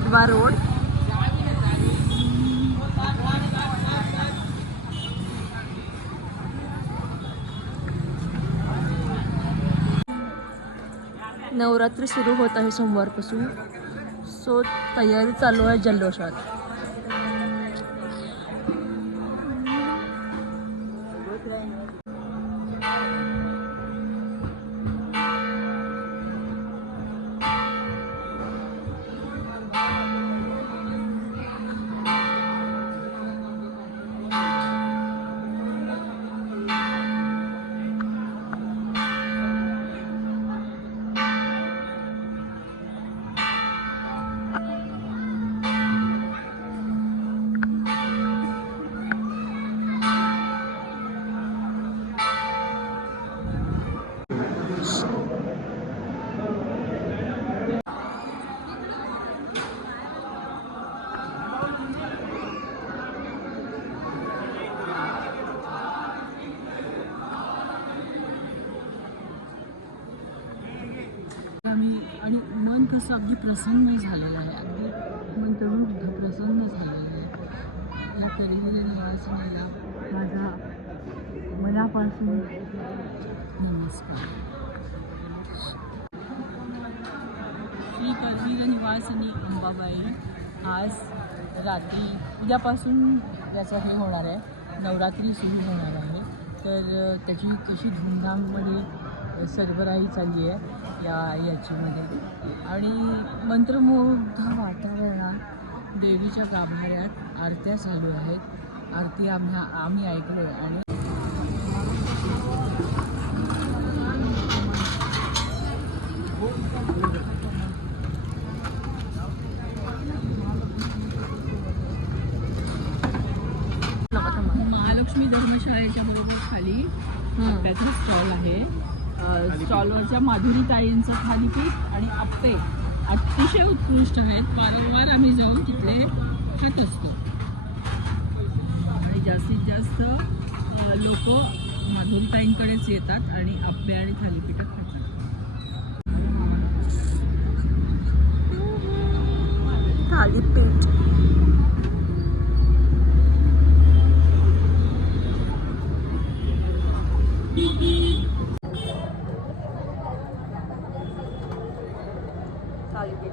हातबार road. Navratri सुरू होत आहे सोमवारपासून, सो तयारी चालू आहे जल्लोषात. आणि मन कसं अगदी प्रसन्न झालेलं आहे, अगदी मन तरुण प्रसन्न झालेलं आहे. या करवीर निवासिनीला माझा मनापासून नमस्कार. श्री करवीर निवासिनी अंबाबाई आज रात्री उद्यापासून याचं हे होणार आहे, नवरात्री सुरू होणार आहे. तर त्याची कशी धूमधाममध्ये सरबराई चालली आहे याचीमध्ये, आणि मंत्रमुग्ध वातावरणात देवीच्या गाभाऱ्यात आरत्या चालू आहेत. आरती आम्ही ऐकलो आहे. आणि महालक्ष्मी धर्मशाळेच्या बरोबर खाली त्याचा स्टॉल आहे. स्टॉलवरच्या माधुरी ताईंचं थालीपीठ आणि आप्पे अतिशय उत्कृष्ट आहेत. वारंवार आम्ही जाऊन तिथे खात असतो आणि जास्तीत जास्त लोक माधुरी ताईंकडेच येतात आणि आप्पे आणि थालीपीठ खातात. थालीपीठ थालीपीठ